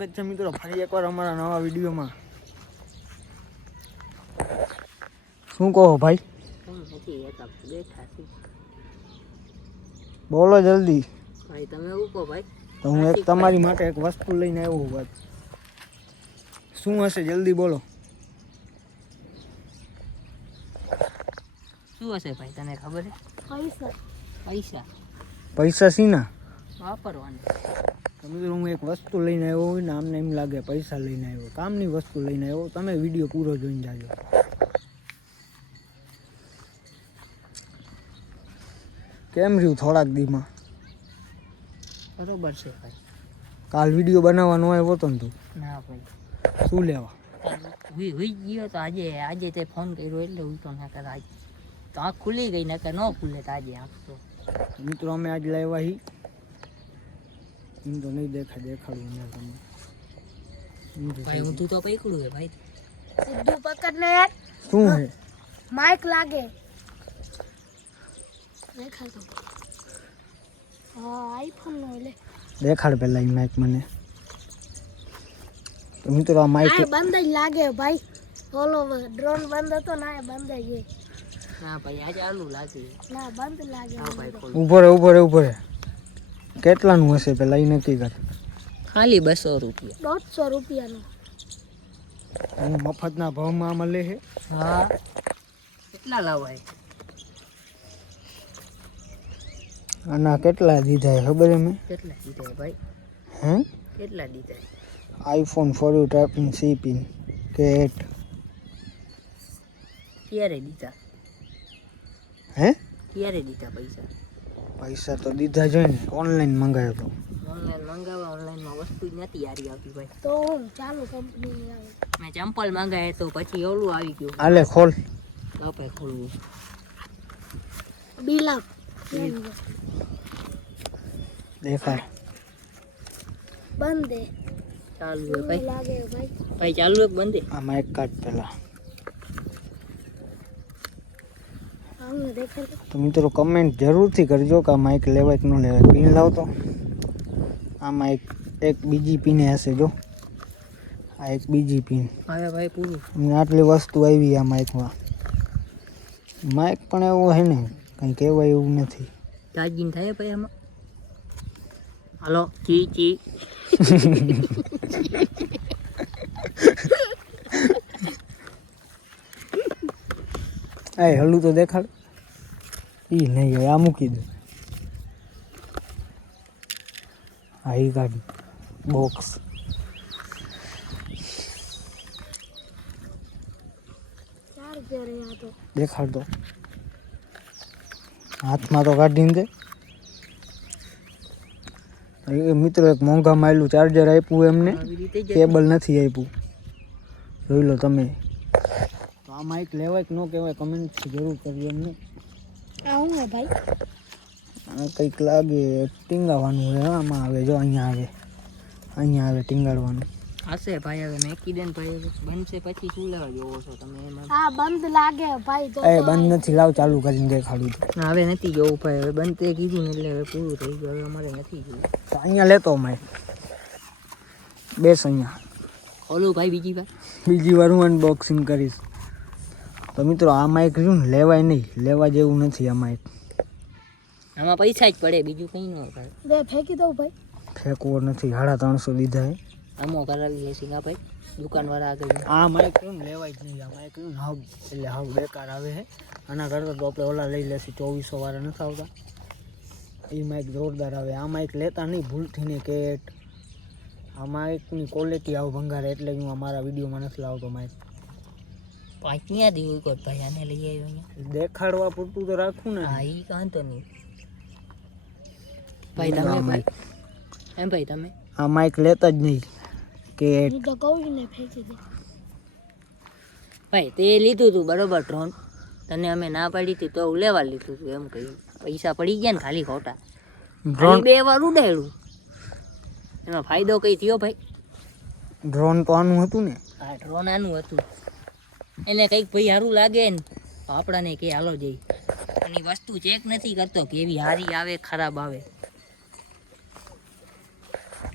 સ્વાગત છે મિત્રો ફરી એકવાર અમારા નવા વિડીયોમાં। શું કહો ભાઈ? બોલો જલ્દી ભાઈ, તમે શું કહો ભાઈ? તો હું એક તમારી માટે એક વસ્તુ લઈને આવ્યો છું। શું હશે જલ્દી બોલો। શું હશે ભાઈ, તને ખબર છે? પૈસા પૈસા પૈસા સીના વાપરવાના। મિત્રો હું એક વસ્તુ લઈને આવ્યો હોય ને આમને એમ લાગે પૈસા લઈને આવ્યો, કામની વસ્તુ લઈને આવ્યો। તમે વિડીયો પૂરો જોઈને જાજો। કેમ રહ્યું થોડાક દીમાં? બરોબર છે ભાઈ। કાલ વિડીયો બનાવવાનો આવ્યો હતો ને તું? ના ભાઈ, શું લેવા? હુઈ ગયો તો આજે તે ફોન કર્યો એટલે હું તો ના કર આજે તો આંખ ખુલી ગઈ, નકર ન ખુલે તો આજે આંખ તો। મિત્રો અમે આજ લાવ્યા હી એમ તો નહીં દેખાડું મેં તમને। ભાઈ હું તું તો પકડું હે ભાઈ। સિદ્ધુ પકડ ને યાર। શું હે? માઇક લાગે દેખાડ તો। હા આઈફોન નો લે દેખાડ પેલા ઈ માઇક મને। તો મિત્રો આ માઇક બંધ જ લાગે ભાઈ। ઓલો ડ્રોન બંધ હતો ના એ બંધ જ છે। ના ભાઈ આ ચાલુ લાગે ના બંધ લાગે। હા ભાઈ ખોલ। ઉભો રે કેટલાનું હશે પેલા ઈ નક્કી કર। ખાલી 200 રૂપિયા। 150 રૂપિયાનો। હું મફતના ભાવમાં મળે છે। હા કેટલા લાવાય? આના કેટલા દીધા છે ખબર એમ? કેટલા દીધા ભાઈ? હે કેટલા દીધા? IPhone 4 typing C pin cat ક્યારે દીધા? હે ક્યારે દીધા પૈસા? પૈસા તો દીધા જ હોય ને, ઓનલાઈન મંગાવ્યો તો। ઓનલાઈન મંગાવવા, ઓનલાઈનમાં વસ્તુ જ નથી યારી આવતી ભાઈ। તો હું ચાલુ કંપનીની આવે। મેં ચંપલ મંગાવ્યા તો પછી ઓલું આવી ગયું। હાલે ખોલ આપણે ખોલવું બિલા દેખાડ। બંધ ચાલુ હે ભાઈ। લાગે ભાઈ। ભાઈ ચાલુ એક બંધ આ માઇક કાઢ પેલા। આમને દેખાડ તો મિત્રો કમેન્ટ જરૂરથી કરજો કે આ માઇક લેવાય કે ન લેવાય। પિન લાવતો આ માઇક એક બીજી પીને હશે, જો આ એક બીજી પિન। હવે ભાઈ પૂરું। અને આટલી વસ્તુ આવી આ માઇકમાં। માઇક પણ એવું હે ને કંઈ કહેવાય એવું નથી। ચાર્જિંગ થાય ભાઈ આમાં? હાલો ચી ચી આ હલું તો દેખાડ। ઈ નહીં હવે આ મૂકી દે। હા ઈ કાઢ બોક્સ। ચાર્જર હે આ તો। દેખાડ દો હાથમાં તો કાઢીને દે। એ મિત્રો એક મોંઘા માયલું ચાર્જર આપ્યું એમને, આવી રીતે જ કેબલ નથી આપ્યું, જોઈ લો તમે। તો આ માઇક લેવાય કે ન કહેવાય કમેન્ટ જરૂર કરજો એમને। આ હું હે ભાઈ? આ કંઈક લાગે ટીંગાવાનું હોય। આમાં આવે જો અહીંયા આવે ટીંગાડવાનું હશે ભાઈ। હવે મેકીડેન ભાઈ બનશે પછી શું લેવા જોવો છો તમે એમાં? આ બંધ લાગે ભાઈ। તો એ બંધ નથી, લાવ ચાલુ કરીને દેખાડું તો। ના હવે નથી જોવું ભાઈ। હવે બનતે કીધું ને એટલે હવે પૂરું થઈ ગયું। હવે અમારે નથી જોવું। તો અહીંયા લેતો માઇક બેસ અહીંયા। ખોલું ભાઈ બીજી વાર? બીજી વાર હું અનબોક્સિંગ કરીશ। તો મિત્રો આ માઇક રહ્યું ને લેવાય નહીં, લેવા જેવું નથી આ માઇક। આમાં પૈસા જ પડે, બીજું કંઈ ન હોય ભાઈ। બે ફેંકી દઉં ભાઈ? ફેંકવો નથી, 350 દીધા હે। આમો કરાવી લેશી ના ભાઈ દુકાનવાળા આગળ। આ માઇક રહ્યું ને લેવાય જ નહીં। આ માઇક રહ્યું ને હાવ એટલે હાવ બેકાર આવે છે। આના કરતાં તો આપણે ઓલા લઈ લેશું 2400 વાળા નથી આવતા, એ માઇક જોરદાર આવે। આ માઇક લેતા નહીં ભૂલથી નહીં કેટ। આ માઇકની ક્વોલિટી આવ ભંગારે, એટલે હું અમારા વિડીયોમાં નથી લાવતો માઇક। પાંચ ન્યા દેવું કોઈ ભાઈ, આને લઈ આવ્યો અહીંયા દેખાડવા પૂરતું તો રાખું ને। હા ઈ કાંતો નહીં ભાઈ। તમે ભાઈ એમ ભાઈ તમે આ માઇક લેતા જ નહીં કેટ। હું તો કહું ને ફેંકી દે ભાઈ। તે લીધું હતું બરોબર ડ્રોન, તને અમે ના પાડી હતી તો લેવા લીધું હતું એમ કહ્યું। પૈસા પડી ગયા ને ખાલી ખોટા। ડ્રોન 2 વાર ઉડાડ્યું, એમાં ફાયદો કઈ થયો ભાઈ? ડ્રોન તો આનું હતું ને? હા ડ્રોન આનું હતું। એને કંઈક ભાઈ સારું લાગે ને આપણાને કે હાલો જઈ, અને વસ્તુ ચેક નથી કરતો કેવી સારી આવે ખરાબ આવે।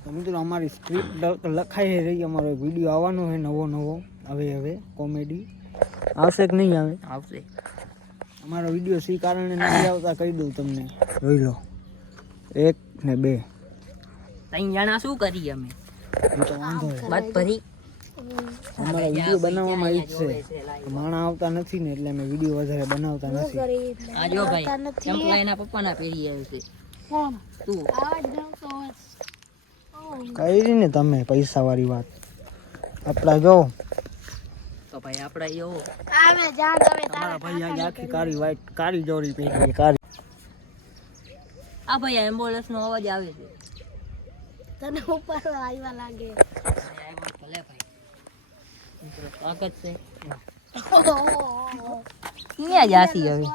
તો મિત્રો અમારી સ્ક્રિપ્ટ લખાઈ રહી, અમારો વિડીયો આવવાનો છે નવો હવે કોમેડી આવશે કે નહીં આવે? આવશે. અમારો વિડીયો સી કારણે નથી આવતા કહી દઉં તમને, જોઈ લો. 1 ને 2 ત્રણ જણા શું કરીએ અમે? એ તો વાંધો છે. બાદ ભરી અમારા વિડીયો બનાવવામાં ઈ જ છે, માણા આવતા નથી ને એટલે અમે વિડીયો વધારે બનાવતા નથી. આ જો ભાઈ ચંપલા એના પપ્પાના પહેરી આવે છે. કોણ તું આવાજ ગમતો હોય કરી ને તમે પૈસાવાળી વાત. આપણા જો તો ભાઈ આપડા એવો આવે જાણ હવે તમારા ભાઈ આજે આખી કાળી જોડી પહેરી કાળી. આ ભાઈ એમ્બ્યુલન્સ નો અવાજ આવે છે. તને ઉપર આવ્યા લાગે. ભલે ભાઈ મિત્રો તાકાત છે. ક્યાં જાસી હવે?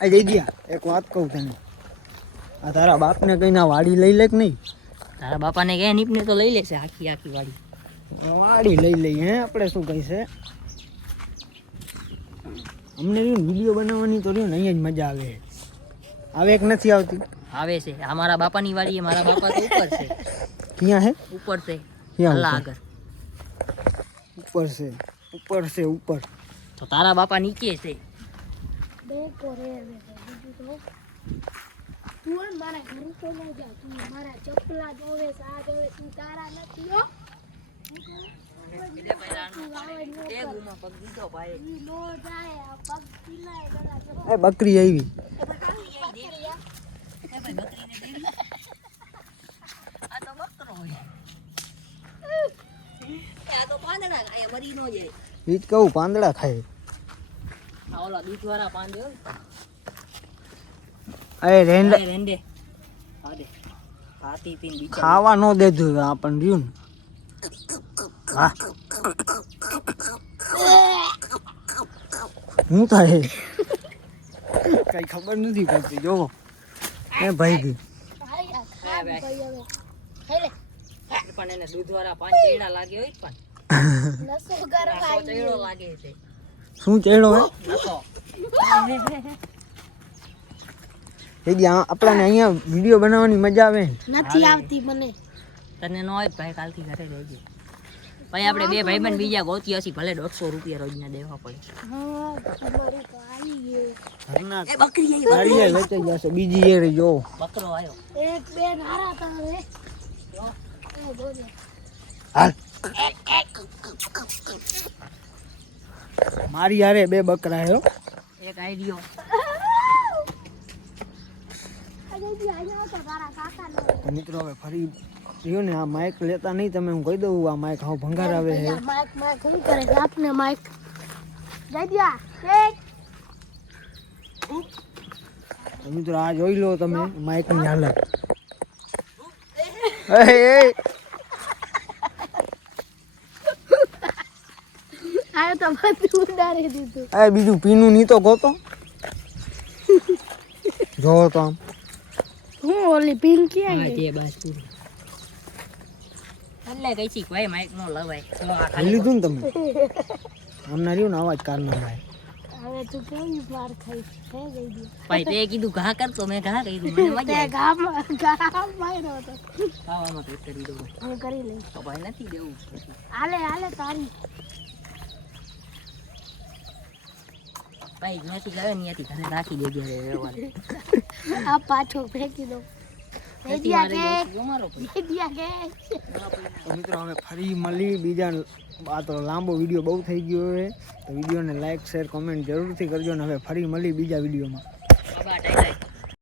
આ જઈ ગયા. એક વાત કહું તને, આ તારા બાપને કઈ ના વાડી લઈ લે કે નહીં? તારા બાપાને કે નીપને તો લઈ લેશે આખી વાડી. વાડી લઈ લઈ હે, આપણે શું કહી છે? અમને વિડીયો બનાવવાની તો રહ્યો ને અહીંયા જ મજા આવે. આવે કે નથી આવતી? આવે છે. આ મારા બાપાની વાડી છે. મારા બાપા તો ઉપર છે. ક્યાં હે? ઉપર છે. ક્યાં અલ્લા ઉપર? આગળ ઉપર છે ઉપર. તો તારા બાપા નીચે છે. દેખો રે બીજું તો તું મારા ઘરે તો લઈ જા. તું મારા ચપલા જોવે સા જોવે, તું તારા નથી હો. એ બકરી આવી. ઈ જ કહું, પાંદડા ખાય. અરે રેંડે ખાવા નો દેતું આપણને રહ્યું ને. હા હું થાય કઈ ખબર નથી પડતી. જો એ ભાઈ ગઈ. પણ એને દૂધવાળા પાન ચેડા લાગે હોય પણ નસો ગરમ આવી ચેડો લાગે છે. શું ચેડો હે? નસો આપણાને અહીંયા વિડીયો બનાવવાની મજા આવે ને? નથી આવતી મને. તને ન હોય ભાઈ કાલથી ઘરે રહેજે. ભાઈ આપણે બે ભાઈબંધ બીજા ગોતી હશી, ભલે 150 રૂપિયા રોજના દેવા પડે. હા તમારી તો આવી ગઈ. ઘરના એ બકરી ગાડીએ વેચાઈ જશે. બીજી એ જો બકરો આવ્યો. એક બે નારા તારે એ બોલે હાલ. મારી યારે 2 બકરા હે હો. એક આઈડિયો તો મિત્રો હવે ફરી રહ્યો ને આ માઇક લેતા નહીં તમે, હું કહી દઉં આ માઇક હાવ ભંગાર આવે છે. માઇક માઇક શું કરે છે આપને માઇક જગ્યા એક તો મિત્રો આ જોઈ લો તમે માઇકની હાલત. આ તો બધું ઉડાડી દીધું. એ બીજું પીનું નહીં તો ગોતો. જો તો આમ હું ઓલી પિન ક્યાં હા ગઈ? તે બસ પૂરું. એટલે કઈ છે ભાઈ માઈક નો લવાય. ખાઈ લીધું ને તમે? આમના રહ્યું ને અવાજ કારના ભાઈ. હવે તું કેવી માર ખાઈ હે ગઈ દી. ભાઈ તે કીધું ઘા કરતો મેં ઘા કર્યું. મને મજા તે આવી. ગામ માર્યો હતો. ખાવામાં તો કરી દઉં. હું કરી લઈશ. તો ભાઈ નથી દેવું. હાલે હાલે તારી ભાઈ નથી લાવે ને ત્યાંથી ઘરે રાખી દેજો રે વ્યવહાર. આ પાછો ફેંકી દો. નથી ભેડિયા મારે કે જો મારો ભાઈ. ભેડિયા કે તો મિત્રો હવે ફરી મળી બીજા. આ તો લાંબો વિડીયો બહુ થઈ ગયો છે, તો વિડીયોને લાઈક શેર કોમેન્ટ જરૂરથી કરજો ને હવે ફરી મળી બીજા વિડીયોમાં. બાબા